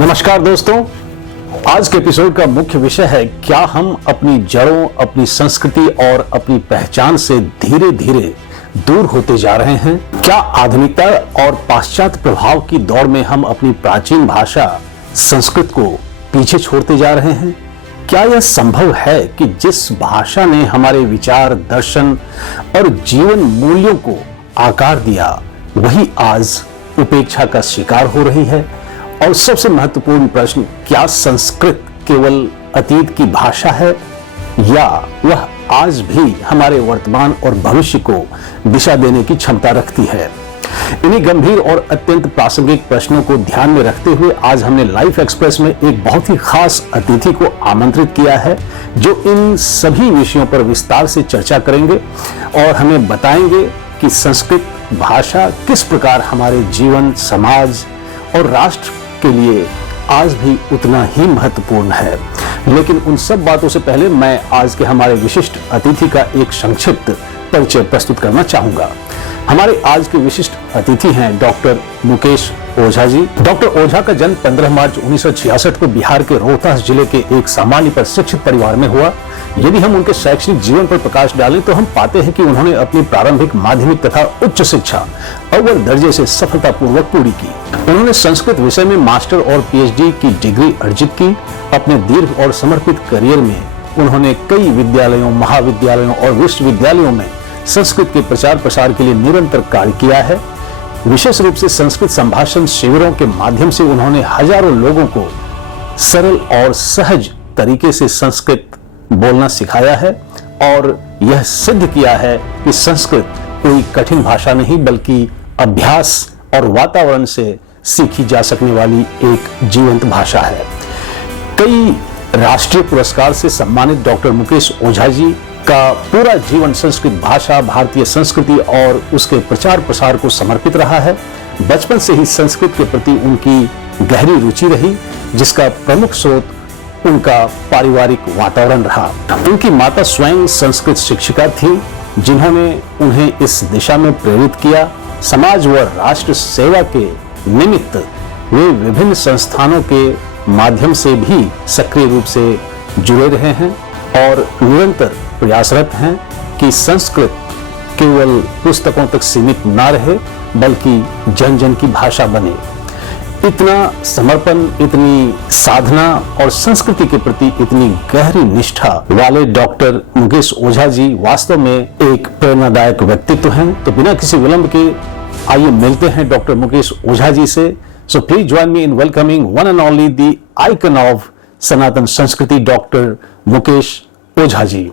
नमस्कार दोस्तों, आज के एपिसोड का मुख्य विषय है क्या हम अपनी जड़ों, अपनी संस्कृति और अपनी पहचान से धीरे धीरे दूर होते जा रहे हैं। क्या आधुनिकता और पाश्चात्य प्रभाव की दौड़ में हम अपनी प्राचीन भाषा संस्कृत को पीछे छोड़ते जा रहे हैं? क्या यह संभव है कि जिस भाषा ने हमारे विचार, दर्शन और जीवन मूल्यों को आकार दिया वही आज उपेक्षा का शिकार हो रही है? और सबसे महत्वपूर्ण प्रश्न, क्या संस्कृत केवल अतीत की भाषा है या वह आज भी हमारे वर्तमान और भविष्य को दिशा देने की क्षमता रखती है? इन्हीं गंभीर और अत्यंत प्रासंगिक प्रश्नों को ध्यान में रखते हुए आज हमने लाइफ एक्सप्रेस में एक बहुत ही खास अतिथि को आमंत्रित किया है जो इन सभी विषयों पर विस्तार से चर्चा करेंगे और हमें बताएंगे कि संस्कृत भाषा किस प्रकार हमारे जीवन, समाज और राष्ट्र के लिए आज भी उतना ही महत्वपूर्ण है। लेकिन उन सब बातों से पहले मैं आज के हमारे विशिष्ट अतिथि का एक संक्षिप्त परिचय प्रस्तुत करना चाहूंगा। हमारे आज के विशिष्ट अतिथि हैं डॉक्टर मुकेश ओझा जी। डॉक्टर ओझा का जन्म 15 मार्च 1966 को बिहार के रोहतास जिले के एक सामान्य पर शिक्षित परिवार में हुआ। यदि हम उनके शैक्षणिक जीवन पर प्रकाश डालें तो हम पाते हैं कि उन्होंने अपनी प्रारंभिक, माध्यमिक तथा उच्च शिक्षा अव्वल दर्जे से सफलतापूर्वक पूरी की। उन्होंने संस्कृत विषय में मास्टर और पीएचडी की डिग्री अर्जित की। अपने दीर्घ और समर्पित करियर में उन्होंने कई विद्यालयों, महाविद्यालयों और विश्वविद्यालयों में संस्कृत के प्रचार प्रसार के लिए निरंतर कार्य किया है। विशेष रूप से संस्कृत संभाषण शिविरों के माध्यम से उन्होंने हजारों लोगों को सरल और सहज तरीके से संस्कृत बोलना सिखाया है और यह सिद्ध किया है कि संस्कृत कोई कठिन भाषा नहीं बल्कि अभ्यास और वातावरण से सीखी जा सकने वाली एक जीवंत भाषा है। कई राष्ट्रीय पुरस्कार से सम्मानित डॉक्टर मुकेश ओझा जी का पूरा जीवन संस्कृत भाषा, भारतीय संस्कृति और उसके प्रचार प्रसार को समर्पित रहा है। बचपन से ही संस्कृत के प्रति उनकी गहरी रुचि रही, जिसका प्रमुख स्रोत उनका पारिवारिक वातावरण रहा। उनकी माता स्वयं संस्कृत शिक्षिका थी, जिन्होंने उन्हें इस दिशा में प्रेरित किया। समाज व राष्ट्र सेवा के निमित्त वे विभिन्न संस्थानों के माध्यम से भी सक्रिय रूप से जुड़े रहे हैं और निरंतर प्रयासरत हैं कि संस्कृत केवल पुस्तकों तक सीमित ना रहे बल्कि जन जन की भाषा बने। इतना समर्पण, इतनी साधना और संस्कृति के प्रति इतनी गहरी निष्ठा वाले डॉक्टर मुकेश ओझा जी वास्तव में एक प्रेरणादायक व्यक्तित्व हैं। तो बिना किसी विलंब के आइए मिलते हैं डॉक्टर मुकेश ओझा जी से। So please join me in welcoming one and only the icon of Sanatan Sanskriti, doctor Mukesh Ojha जी।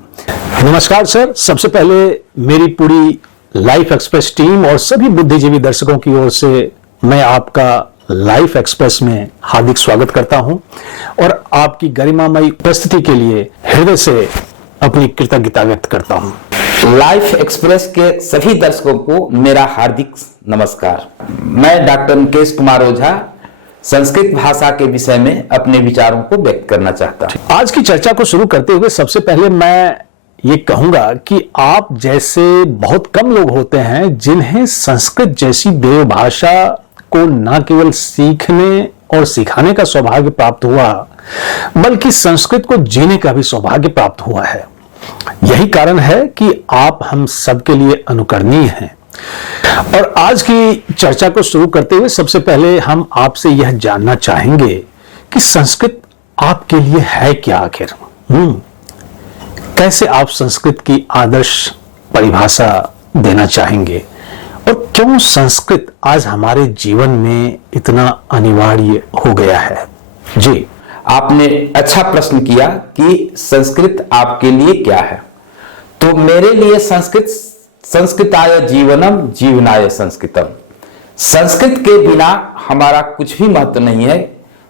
नमस्कार सर। सबसे पहले मेरी पूरी लाइफ एक्सप्रेस टीम और सभी बुद्धिजीवी दर्शकों की ओर से मैं आपका लाइफ एक्सप्रेस में हार्दिक स्वागत करता हूं और आपकी गरिमामयी उपस्थिति के लिए हृदय से अपनी कृतज्ञता व्यक्त करता हूं। लाइफ एक्सप्रेस के सभी दर्शकों को मेरा हार्दिक नमस्कार। मैं डॉक्टर मुकेश कुमार ओझा संस्कृत भाषा के विषय में अपने विचारों को व्यक्त करना चाहता हूं। आज की चर्चा को शुरू करते हुए सबसे पहले मैं ये कहूंगा कि आप जैसे बहुत कम लोग होते हैं जिन्हें संस्कृत जैसी देवभाषा को न केवल सीखने और सिखाने का सौभाग्य प्राप्त हुआ बल्कि संस्कृत को जीने का भी सौभाग्य प्राप्त हुआ है। यही कारण है कि आप हम सबके लिए अनुकरणीय हैं। और आज की चर्चा को शुरू करते हुए सबसे पहले हम आपसे यह जानना चाहेंगे कि संस्कृत आपके लिए है क्या आखिर? कैसे आप संस्कृत की आदर्श परिभाषा देना चाहेंगे और क्यों संस्कृत आज हमारे जीवन में इतना अनिवार्य हो गया है? जी, आपने अच्छा प्रश्न किया कि संस्कृत आपके लिए क्या है। तो मेरे लिए संस्कृताय जीवनम, जीवनाय संस्कृतम। संस्कृत के बिना हमारा कुछ भी महत्व नहीं है।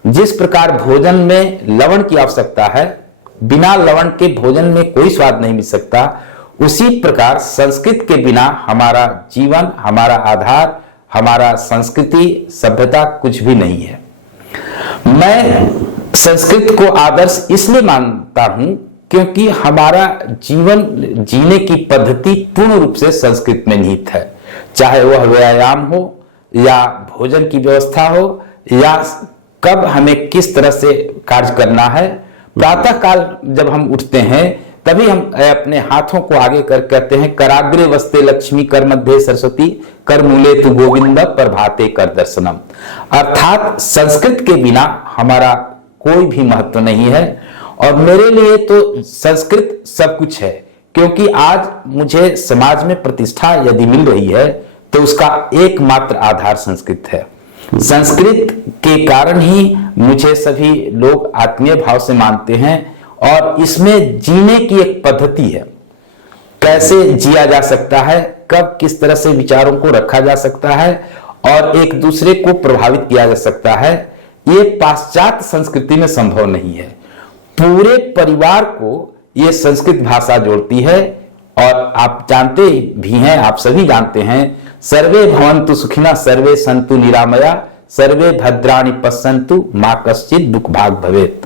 जिस प्रकार भोजन में लवण की आवश्यकता है, बिना लवण के भोजन में कोई स्वाद नहीं मिल सकता, उसी प्रकार संस्कृत के बिना हमारा जीवन, हमारा आधार, हमारा संस्कृति, सभ्यता कुछ भी नहीं है। मैं संस्कृत को आदर्श इसलिए मानता हूं क्योंकि हमारा जीवन जीने की पद्धति पूर्ण रूप से संस्कृत में निहित है। चाहे वह व्यायाम हो या भोजन की व्यवस्था हो या कब हमें किस तरह से कार्य करना है। प्रातः काल जब हम उठते हैं तभी हम अपने हाथों को आगे कर कहते हैं कराग्रे वस्ते लक्ष्मी कर मध्य सरस्वती कर मूले तु गोविंद प्रभाते कर दर्शनम। अर्थात संस्कृत के बिना हमारा कोई भी महत्व नहीं है। और मेरे लिए तो संस्कृत सब कुछ है, क्योंकि आज मुझे समाज में प्रतिष्ठा यदि मिल रही है तो उसका एकमात्र आधार संस्कृत है। संस्कृत के कारण ही मुझे सभी लोग आत्मीय भाव से मानते हैं और इसमें जीने की एक पद्धति है। कैसे जिया जा सकता है, कब किस तरह से विचारों को रखा जा सकता है और एक दूसरे को प्रभावित किया जा सकता है, ये पाश्चात्य संस्कृति में संभव नहीं है। पूरे परिवार को ये संस्कृत भाषा जोड़ती है। और आप जानते भी हैं, आप सभी जानते हैं, सर्वे भवन्तु सुखिनः सर्वे सन्तु निरामया सर्वे भद्राणि पश्यन्तु मा कश्चित् दुख भाग भवेत्।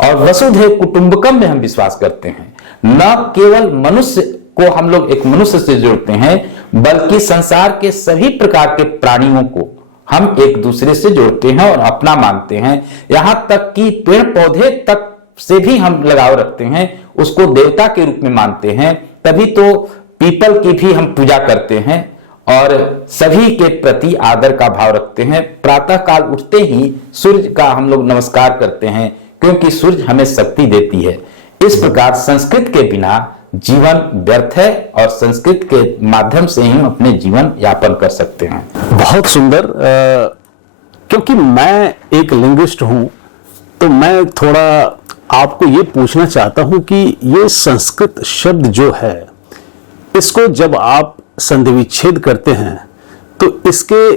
और वसुधैव कुटुंबकम में हम विश्वास करते हैं। न केवल मनुष्य को हम लोग एक मनुष्य से जोड़ते हैं, बल्कि संसार के सभी प्रकार के प्राणियों को हम एक दूसरे से जोड़ते हैं और अपना मानते हैं। यहां तक कि पेड़ पौधे तक से भी हम लगाव रखते हैं, उसको देवता के रूप में मानते हैं। तभी तो पीपल की भी हम पूजा करते हैं और सभी के प्रति आदर का भाव रखते हैं। प्रातः काल उठते ही सूर्य का हम लोग नमस्कार करते हैं, क्योंकि सूर्य हमें शक्ति देती है। इस प्रकार संस्कृत के बिना जीवन व्यर्थ है और संस्कृत के माध्यम से ही हम अपने जीवन यापन कर सकते हैं। बहुत सुंदर। क्योंकि मैं एक लिंग्विस्ट हूं तो मैं थोड़ा आपको ये पूछना चाहता हूं कि ये संस्कृत शब्द जो है, इसको जब आप संधि विच्छेद करते हैं तो इसके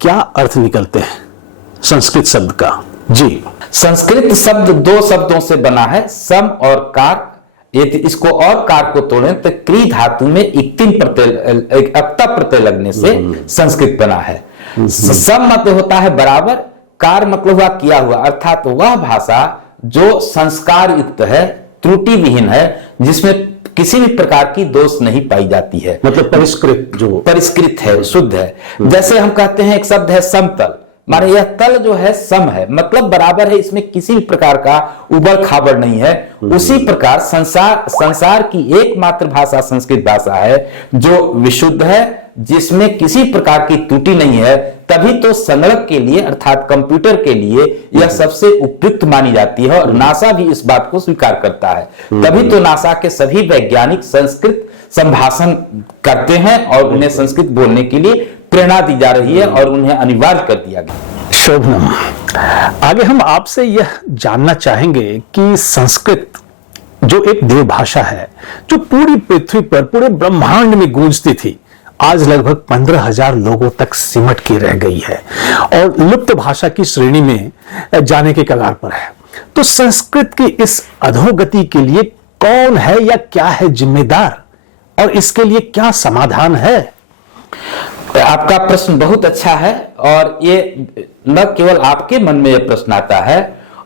क्या अर्थ निकलते हैं संस्कृत शब्द का? जी, संस्कृत शब्द दो शब्दों से बना है, सम और कार। इसको और कार को तोड़ें तो क्री धातु में अक्ता प्रत्यय लगने से संस्कृत बना है। सम मतलब होता है बराबर, कार मतलब हुआ किया हुआ, अर्थात वह भाषा जो संस्कार युक्त है, त्रुटि विहीन है, जिसमें किसी भी प्रकार की दोष नहीं पाई जाती है। मतलब परिष्कृत है, शुद्ध है। जैसे हम कहते हैं एक शब्द है समतल, माने यह तल जो है सम है, मतलब बराबर है, इसमें किसी भी प्रकार का उबड़ खाबड़ नहीं है। उसी प्रकार संसार की एकमात्र भाषा संस्कृत भाषा है जो विशुद्ध है, जिसमें किसी प्रकार की त्रुटि नहीं है। तभी तो संगणक के लिए अर्थात कंप्यूटर के लिए यह सबसे उपयुक्त मानी जाती है और नासा भी इस बात को स्वीकार करता है। तभी तो नासा के सभी वैज्ञानिक संस्कृत संभाषण करते हैं और उन्हें संस्कृत बोलने के लिए प्रेरणा दी जा रही है और उन्हें अनिवार्य कर दिया गया। शोभनम, आगे हम आपसे यह जानना चाहेंगे कि संस्कृत जो एक देव भाषा है, जो पूरी पृथ्वी पर पूरे ब्रह्मांड में गूंजती थी, आज लगभग 15,000 लोगों तक सिमट के रह गई है और लुप्त भाषा की श्रेणी में जाने के कगार पर है। तो संस्कृत की इस अधोगति के लिए कौन है या क्या है जिम्मेदार और इसके लिए क्या समाधान है? आपका प्रश्न बहुत अच्छा है और ये न केवल आपके मन में यह प्रश्न आता है,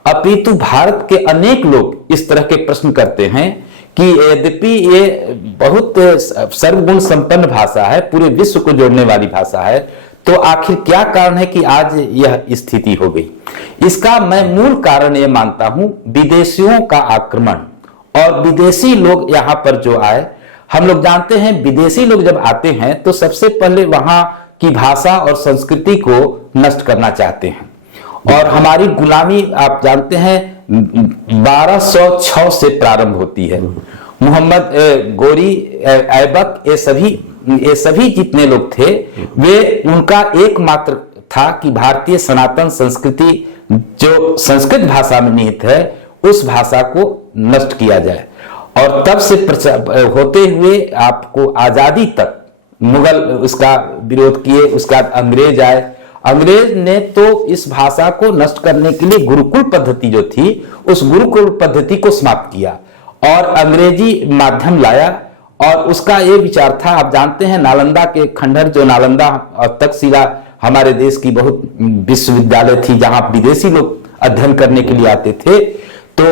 अपितु भारत के अनेक लोग इस तरह के प्रश्न करते हैं कि यद्यपि ये बहुत सर्वगुण संपन्न भाषा है, पूरे विश्व को जोड़ने वाली भाषा है, तो आखिर क्या कारण है कि आज यह स्थिति हो गई? इसका मैं मूल कारण यह मानता हूं, विदेशियों का आक्रमण और विदेशी लोग यहां पर जो आए। हम लोग जानते हैं विदेशी लोग जब आते हैं तो सबसे पहले वहां की भाषा और संस्कृति को नष्ट करना चाहते हैं और हमारी गुलामी आप जानते हैं 1206 से प्रारंभ होती है। मोहम्मद गोरी, ऐबक, ये सभी जितने लोग थे, वे उनका एकमात्र था कि भारतीय सनातन संस्कृति जो संस्कृत भाषा में निहित है, उस भाषा को नष्ट किया जाए। और तब से होते हुए आपको आजादी तक मुगल उसका विरोध किए, उसका अंग्रेज आए। अंग्रेज ने तो इस भाषा को नष्ट करने के लिए गुरुकुल पद्धति जो थी, उस गुरुकुल पद्धति को समाप्त किया और अंग्रेजी माध्यम लाया। और उसका ये विचार था, आप जानते हैं नालंदा के खंडहर, जो नालंदा और तक्षशिला हमारे देश की बहुत विश्वविद्यालय थी जहां विदेशी लोग अध्ययन करने के लिए आते थे, तो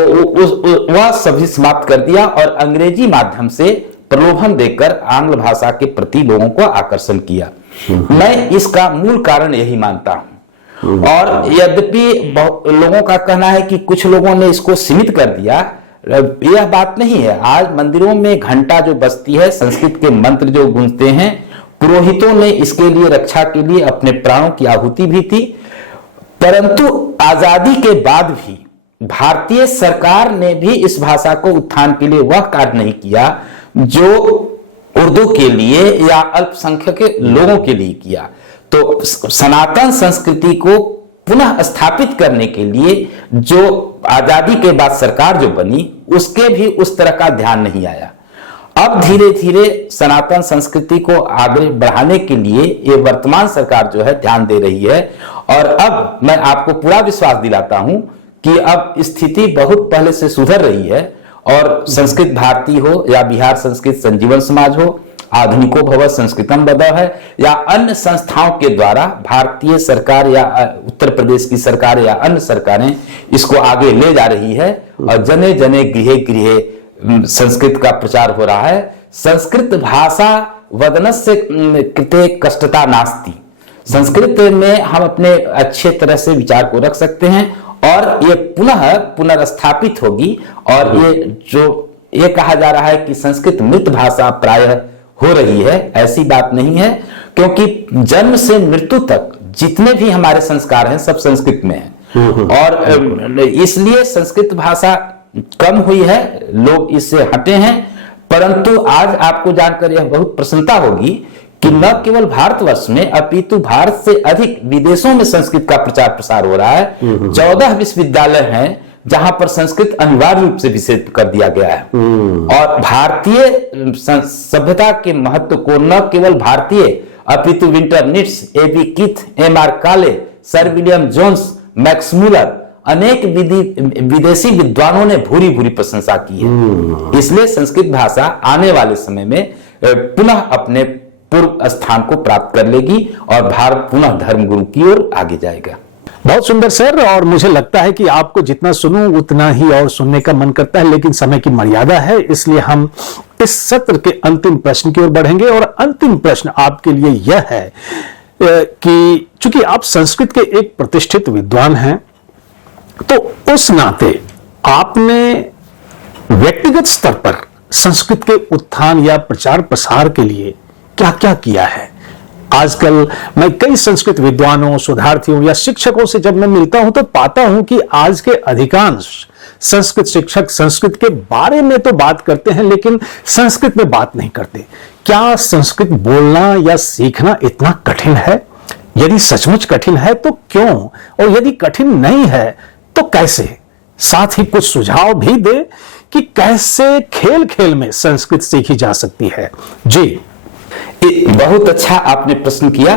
वह सभी समाप्त कर दिया और अंग्रेजी माध्यम से प्रलोभन देकर आंग्ल भाषा के प्रति लोगों को आकर्षण किया। मैं इसका मूल कारण यही मानता हूं। और यद्यपि लोगों का कहना है कि कुछ लोगों ने इसको सीमित कर दिया, यह बात नहीं है। आज मंदिरों में घंटा जो बजती है, संस्कृत के मंत्र जो गूंजते हैं, पुरोहितों ने इसके लिए, रक्षा के लिए अपने प्राणों की आहुति भी थी। परंतु आजादी के बाद भी भारतीय सरकार ने भी इस भाषा को उत्थान के लिए वह कार्य नहीं किया जो उर्दू के लिए या अल्पसंख्यक लोगों के लिए किया। तो सनातन संस्कृति को पुनः स्थापित करने के लिए जो आजादी के बाद सरकार जो बनी, उसके भी उस तरह का ध्यान नहीं आया। अब धीरे धीरे सनातन संस्कृति को आगे बढ़ाने के लिए ये वर्तमान सरकार जो है ध्यान दे रही है। और अब मैं आपको पूरा विश्वास दिलाता हूं कि अब स्थिति बहुत पहले से सुधर रही है। और संस्कृत भारती हो या बिहार संस्कृत संजीवन समाज हो, आधुनिको भव संस्कृतम बदव है, या अन्य संस्थाओं के द्वारा भारतीय सरकार या उत्तर प्रदेश की सरकार या अन्य सरकारें इसको आगे ले जा रही है। और जने जने गृहे गृहे संस्कृत का प्रचार हो रहा है। संस्कृत भाषा वदनस्य कृते कष्टता नास्ति। संस्कृत में हम अपने अच्छे तरह से विचार को रख सकते हैं और ये पुनः पुनर्स्थापित होगी। और ये कहा जा रहा है कि संस्कृत मृत भाषा प्रायः हो रही है, ऐसी बात नहीं है, क्योंकि जन्म से मृत्यु तक जितने भी हमारे संस्कार हैं सब संस्कृत में हैं। और इसलिए संस्कृत भाषा कम हुई है, लोग इससे हटे हैं। परंतु आज आपको जानकर यह बहुत प्रसन्नता होगी कि न केवल भारतवर्ष में अपितु भारत से अधिक विदेशों में संस्कृत का प्रचार प्रसार हो रहा है। 14 विश्वविद्यालय हैं जहां पर संस्कृत अनिवार्य रूप से विषय कर दिया गया है। और भारतीय सभ्यता के महत्व को न केवल भारतीय अपितु Winternitz, A B Keith, M R. Kale, sir William Jones, Max Muller, अनेक विदेशी विद्वानों ने भूरी भूरी प्रशंसा की है। इसलिए संस्कृत भाषा आने वाले समय में पुनः अपने पूर्व स्थान को प्राप्त कर लेगी और भारत पुनः धर्मगुरु की ओर आगे जाएगा। बहुत सुंदर सर। और मुझे लगता है कि आपको जितना सुनूं उतना ही और सुनने का मन करता है, लेकिन समय की मर्यादा है, इसलिए हम इस सत्र के अंतिम प्रश्न की ओर बढ़ेंगे। और अंतिम प्रश्न आपके लिए यह है कि चूंकि आप संस्कृत के एक प्रतिष्ठित विद्वान हैं, तो उस नाते आपने व्यक्तिगत स्तर पर संस्कृत के उत्थान या प्रचार प्रसार के लिए क्या क्या किया है? आजकल मैं कई संस्कृत विद्वानों, शोधार्थियों या शिक्षकों से जब मैं मिलता हूं तो पाता हूं कि आज के अधिकांश संस्कृत शिक्षक संस्कृत के बारे में तो बात करते हैं, लेकिन संस्कृत में बात नहीं करते। क्या संस्कृत बोलना या सीखना इतना कठिन है? यदि सचमुच कठिन है तो क्यों, और यदि कठिन नहीं है तो कैसे? साथ ही कुछ सुझाव भी दे कि कैसे खेल खेल में संस्कृत सीखी जा सकती है। जी, बहुत अच्छा आपने प्रश्न किया।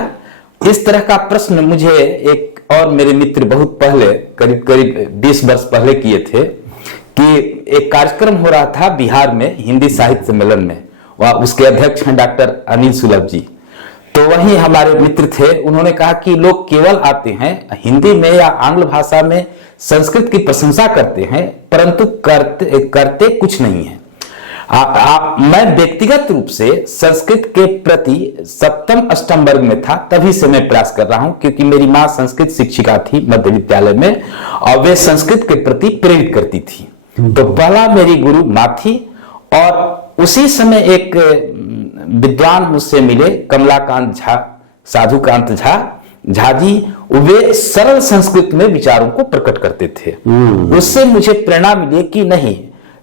इस तरह का प्रश्न मुझे एक और मेरे मित्र बहुत पहले, करीब करीब 20 वर्ष पहले किए थे कि एक कार्यक्रम हो रहा था बिहार में हिंदी साहित्य सम्मेलन में, वह उसके अध्यक्ष हैं डॉक्टर अनिल सुलभ जी। तो वही हमारे मित्र थे, उन्होंने कहा कि लोग केवल आते हैं हिंदी में या आंग्ल भाषा में संस्कृत की प्रशंसा करते हैं, परंतु करते कुछ नहीं है। मैं व्यक्तिगत रूप से संस्कृत के प्रति सप्तम अष्टम वर्ग में था, तभी से मैं प्रयास कर रहा हूं, क्योंकि मेरी मां संस्कृत शिक्षिका थी मध्य विद्यालय में और वे संस्कृत के प्रति प्रेरित करती थी। तो पहला मेरी गुरु मां थी। और उसी समय एक विद्वान मुझसे मिले, कमलाकांत झा, साधुकांत झा जी। वे सरल संस्कृत में विचारों को प्रकट करते थे। उससे मुझे प्रेरणा मिली कि नहीं,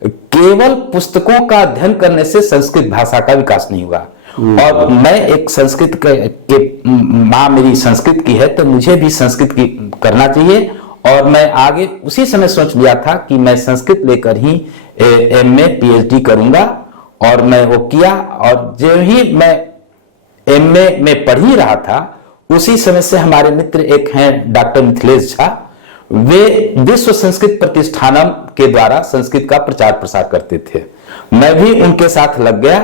केवल पुस्तकों का अध्ययन करने से संस्कृत भाषा का विकास नहीं होगा। और मैं एक संस्कृत के माँ मेरी संस्कृत की है, तो मुझे भी संस्कृत की करना चाहिए। और मैं आगे उसी समय सोच लिया था कि मैं संस्कृत लेकर ही एमए पीएचडी करूंगा। और मैं वो किया। और जो ही मैं एमए में पढ़ ही रहा था, उसी समय से हमारे मित्र एक हैं डॉक्टर मिथिलेश झा, वे विश्व संस्कृत प्रतिष्ठानम के द्वारा संस्कृत का प्रचार प्रसार करते थे। मैं भी उनके साथ लग गया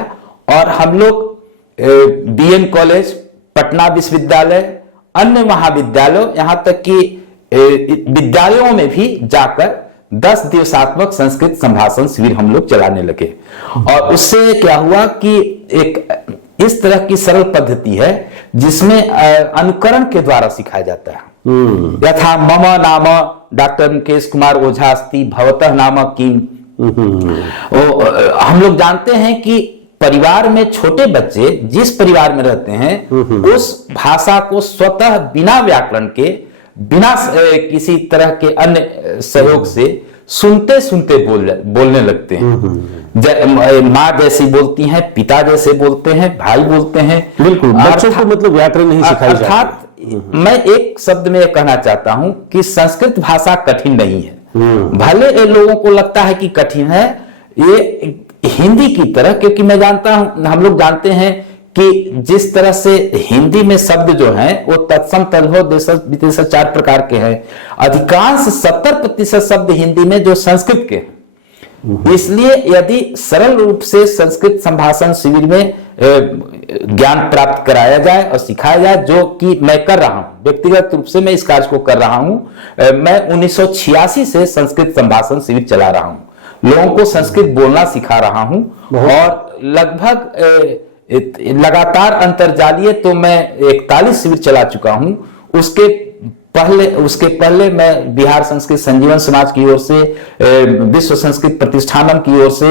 और हम लोग बीएन कॉलेज, पटना विश्वविद्यालय, अन्य महाविद्यालयों, यहां तक कि विद्यालयों में भी जाकर 10 दिवसात्मक संस्कृत संभाषण शिविर हम लोग चलाने लगे। और उससे क्या हुआ कि एक इस तरह की सरल पद्धति है जिसमें अनुकरण के द्वारा सिखाया जाता है। यथा मम नाम डॉक्टर मुकेश कुमार ओझा अस्ति भवतः नाम किम। हम लोग जानते हैं कि परिवार में छोटे बच्चे जिस परिवार में रहते हैं उस भाषा को स्वतः बिना व्याकरण के, बिना किसी तरह के अन्य सहयोग से सुनते सुनते बोलने लगते हैं। माँ जैसी बोलती हैं, पिता जैसे बोलते हैं, भाई बोलते हैं। बिल्कुल, बच्चों को मतलब व्याकरण नहीं सिखाई जाती। अर्थात मैं एक शब्द में कहना चाहता हूं कि संस्कृत भाषा कठिन नहीं है। भले ये लोगों को लगता है कि कठिन है, ये हिंदी की तरह, क्योंकि मैं जानता हूं, हम लोग जानते हैं कि जिस तरह से हिंदी में शब्द जो हैं वो तत्सम, तद्भव, देशज, विशेषण 4 प्रकार के हैं। अधिकांश 70% शब्द हिंदी में जो संस्कृत के हैं। इसलिए यदि सरल रूप से संस्कृत संभाषण शिविर में ज्ञान प्राप्त कराया जाए और सिखाया जाए, जो कि मैं कर रहा हूं, व्यक्तिगत रूप से मैं इस कार्य को कर रहा हूं। मैं 1986 से संस्कृत संभाषण शिविर चला रहा हूं, लोगों को संस्कृत बोलना सिखा रहा हूं और लगभग लगातार अंतरजालीय तो मैं 41 शिविर चला चुका हूं। उसके पहले मैं बिहार संस्कृत संजीवन समाज की ओर से, विश्व संस्कृत प्रतिष्ठानम की ओर से,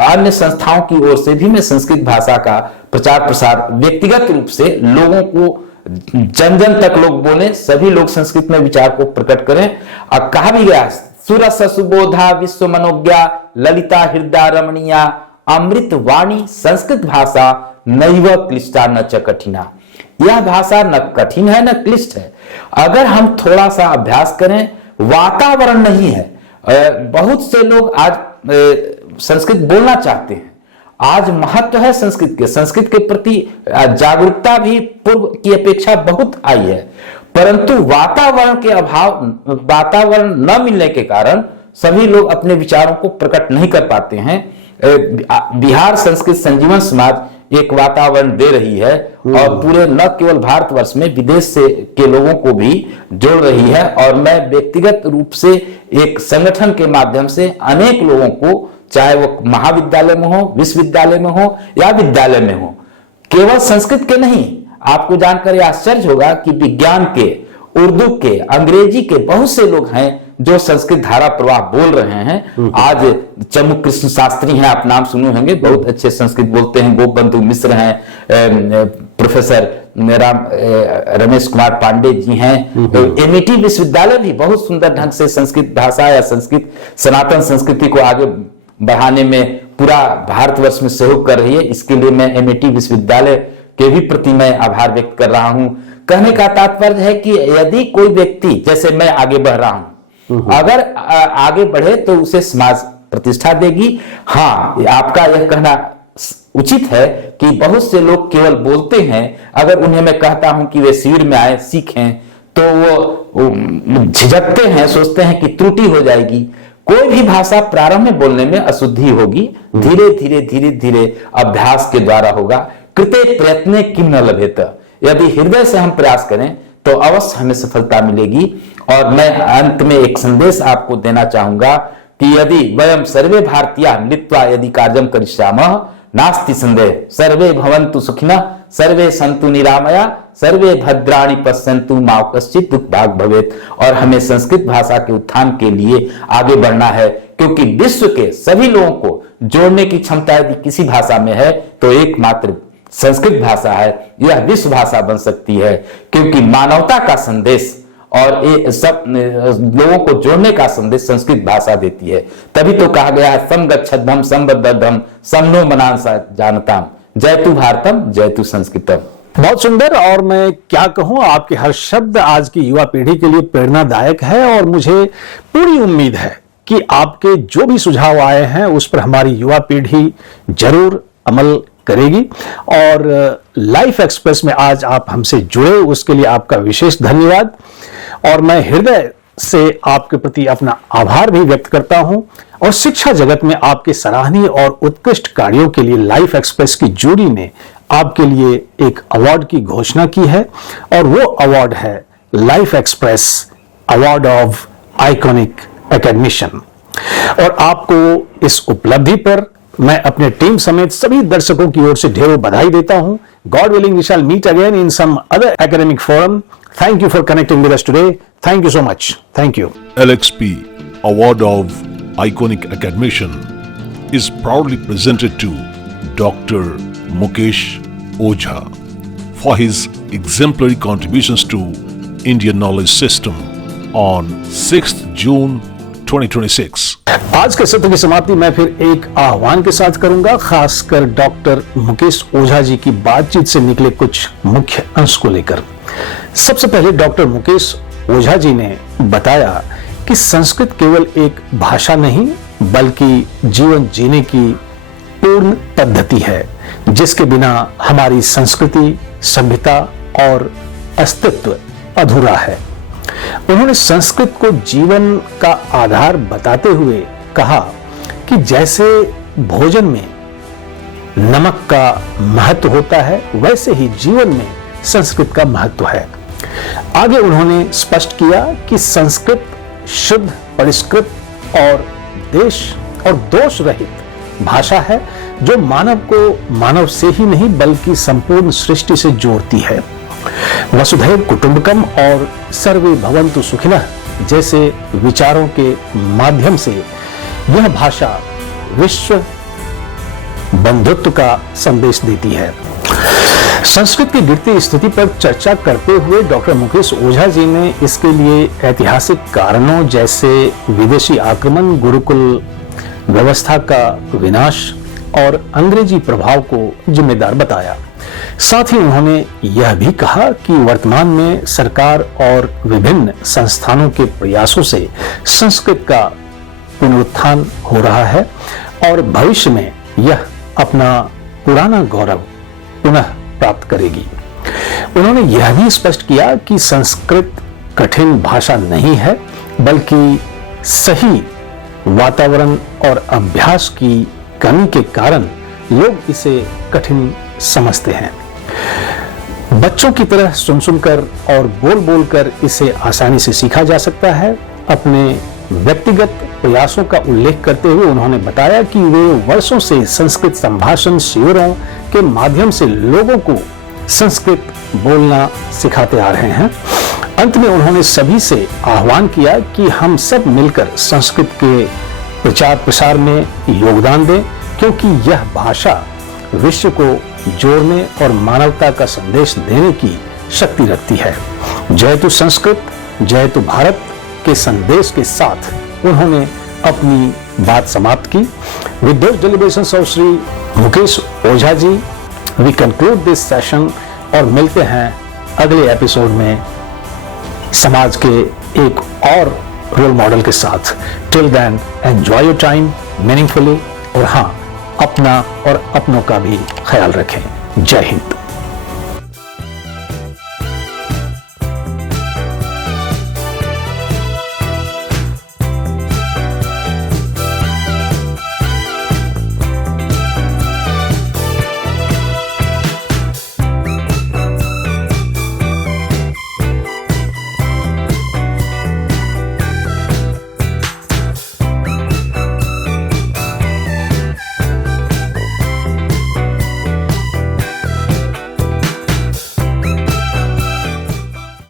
अन्य संस्थाओं की ओर से भी मैं संस्कृत भाषा का प्रचार प्रसार व्यक्तिगत रूप से लोगों को, जन जन तक लोग बोले, सभी लोग संस्कृत में विचार को प्रकट करें। और कहा भी गया, सुरस सुबोधा विश्व मनोज्ञा ललिता हृदय रमणीया अमृत वाणी संस्कृत भाषा नैव क्लिष्टा न च कठिना। यह भाषा न कठिन है न क्लिष्ट है, अगर हम थोड़ा सा अभ्यास करें। वातावरण नहीं है। बहुत से लोग आज संस्कृत बोलना चाहते हैं, आज महत्व है संस्कृत के प्रति जागरूकता भी पूर्व की अपेक्षा बहुत आई है, परंतु वातावरण के अभाव, वातावरण न मिलने के कारण सभी लोग अपने विचारों को प्रकट नहीं कर पाते हैं। बिहार संस्कृत संजीवन समाज एक वातावरण दे रही है और पूरे न केवल भारतवर्ष में विदेश से के लोगों को भी जोड़ रही है। और मैं व्यक्तिगत रूप से एक संगठन के माध्यम से अनेक लोगों को, चाहे वो महाविद्यालय में हो, विश्वविद्यालय में हो या विद्यालय में हो, केवल संस्कृत के नहीं, आपको जानकर आश्चर्य होगा कि विज्ञान के, उर्दू के, अंग्रेजी के बहुत से लोग हैं जो संस्कृत धारा प्रवाह बोल रहे हैं। आज चमु कृष्ण शास्त्री हैं, आप नाम सुने होंगे, बहुत अच्छे संस्कृत बोलते हैं। गोपबंधु मिश्र हैं, प्रोफेसर रमेश कुमार पांडे जी हैं। एमईटी विश्वविद्यालय भी बहुत सुंदर ढंग से संस्कृत भाषा या संस्कृत सनातन संस्कृति को आगे बढ़ाने में पूरा भारतवर्ष में सहयोग कर रही है। इसके लिए मैं एमईटी विश्वविद्यालय के भी प्रति मैं आभार व्यक्त कर रहा हूं। कहने का तात्पर्य है कि यदि कोई व्यक्ति, जैसे मैं आगे बढ़ रहा हूं, अगर आगे बढ़े तो उसे समाज प्रतिष्ठा देगी। हाँ, आपका यह कहना उचित है कि बहुत से लोग केवल बोलते हैं, अगर उन्हें मैं कहता हूं कि वे शिविर में आए, सीखें, तो वो झिझकते हैं, सोचते हैं कि त्रुटि हो जाएगी। कोई भी भाषा प्रारंभ में बोलने में अशुद्धि होगी, धीरे धीरे धीरे धीरे अभ्यास के द्वारा होगा। कृते प्रयत्ने किम न लभेत। यदि हृदय से हम प्रयास करें तो अवश्य हमें सफलता मिलेगी। और मैं अंत में एक संदेश आपको देना चाहूंगा कि यदि वयम सर्वे भारतीय मिलित्वा यदि कार्यम करिष्यामः नास्ति संदेह, सर्वे भवन्तु सुखिनः, सर्वे सन्तु निरामया, सर्वे भद्राणि पश्यन्तु मा कश्चित् दुःख भाग भवेत्। और हमें संस्कृत भाषा के उत्थान के लिए आगे बढ़ना है, क्योंकि विश्व के सभी लोगों को जोड़ने की क्षमता यदि किसी भाषा में है तो एकमात्र संस्कृत भाषा है। यह विश्व भाषा बन सकती है, क्योंकि मानवता का संदेश और ये सब लोगों को जोड़ने का संदेश संस्कृत भाषा देती है। तभी तो कहा गया है समगच्छध्वम संबद्धम समनो मनांसा जानताम, जयतु भारतम जयतु संस्कृतम। बहुत सुंदर। और मैं क्या कहूं, आपके हर शब्द आज की युवा पीढ़ी के लिए प्रेरणादायक है और मुझे पूरी उम्मीद है कि आपके जो भी सुझाव आए हैं उस पर हमारी युवा पीढ़ी जरूर अमल करेगी। और लाइफ एक्सप्रेस में आज आप हमसे जुड़े, उसके लिए आपका विशेष धन्यवाद। और मैं हृदय से आपके प्रति अपना आभार भी व्यक्त करता हूं। और शिक्षा जगत में आपके सराहनीय और उत्कृष्ट कार्यों के लिए लाइफ एक्सप्रेस की जूरी ने आपके लिए एक अवार्ड की घोषणा की है, और वो अवार्ड है life express award of iconic academician. और आपको इस उपलब्धि पर मैं अपने टीम समेत सभी दर्शकों की ओर से ढेरों बधाई देता हूं। God willing we shall meet again in some other academic forum. Thank you for connecting with us today. Thank you so much. Thank you. LXP Award of Iconic Academician is proudly presented to Dr. Mukesh Ojha for his exemplary contributions to Indian knowledge system on 6th June 2026. आज के सत्र की समाप्ति मैं फिर एक आह्वान के साथ करूंगा, खासकर डॉक्टर मुकेश ओझा जी की बातचीत से निकले कुछ मुख्य अंश को लेकर। सबसे पहले डॉक्टर मुकेश ओझा जी ने बताया कि संस्कृत केवल एक भाषा नहीं बल्कि जीवन जीने की पूर्ण पद्धति है, जिसके बिना हमारी संस्कृति, सभ्यता और अस्तित्व अधूरा है। उन्होंने संस्कृत को जीवन का आधार बताते हुए कहा कि जैसे भोजन में नमक का महत्व होता है, वैसे ही जीवन में संस्कृत का महत्व है। आगे उन्होंने स्पष्ट किया कि संस्कृत शुद्ध, परिष्कृत और देश और दोष रहित भाषा है, जो मानव को मानव से ही नहीं बल्कि संपूर्ण सृष्टि से जोड़ती है। वसुधैव कुटुंबकम और सर्वे भवन्तु सुखिनः जैसे विचारों के माध्यम से यह भाषा विश्व बंधुत्व का संदेश देती है। संस्कृत की गिरती स्थिति पर चर्चा करते हुए डॉक्टर मुकेश ओझा जी ने इसके लिए ऐतिहासिक कारणों जैसे विदेशी आक्रमण, गुरुकुल व्यवस्था का विनाश और अंग्रेजी प्रभाव को जिम्मेदार बताया। साथ ही उन्होंने यह भी कहा कि वर्तमान में सरकार और विभिन्न संस्थानों के प्रयासों से संस्कृत का पुनरुत्थान हो रहा है और भविष्य में यह अपना पुराना गौरव पुनः प्राप्त करेगी। उन्होंने यह भी स्पष्ट किया कि संस्कृत कठिन भाषा नहीं है, बल्कि सही वातावरण और अभ्यास की कमी के कारण लोग इसे कठिन समझते हैं। बच्चों की तरह सुन सुनकर और बोल बोल कर इसे आसानी से सीखा जा सकता है। अपने व्यक्तिगत प्रयासों का उल्लेख करते हुए उन्होंने बताया कि वे वर्षों से संस्कृत संभाषण शिविरों के माध्यम से लोगों को संस्कृत बोलना सिखाते आ रहे हैं। अंत में उन्होंने सभी से आह्वान किया कि हम सब मिलकर संस्कृत के प्रचार प्रसार में योगदान दें, क्योंकि यह भाषा विश्व को जोड़ने और मानवता का संदेश देने की शक्ति रखती है। जय तु संस्कृत, जय तु भारत के संदेश के साथ उन्होंने अपनी बात समाप्त की। With those deliberations of Shri Mukesh Ojha ji, we conclude this session और मिलते हैं अगले एपिसोड में समाज के एक और रोल मॉडल के साथ। Till then enjoy your time meaningfully और हाँ, अपना और अपनों का भी ख्याल रखें। जय हिंद।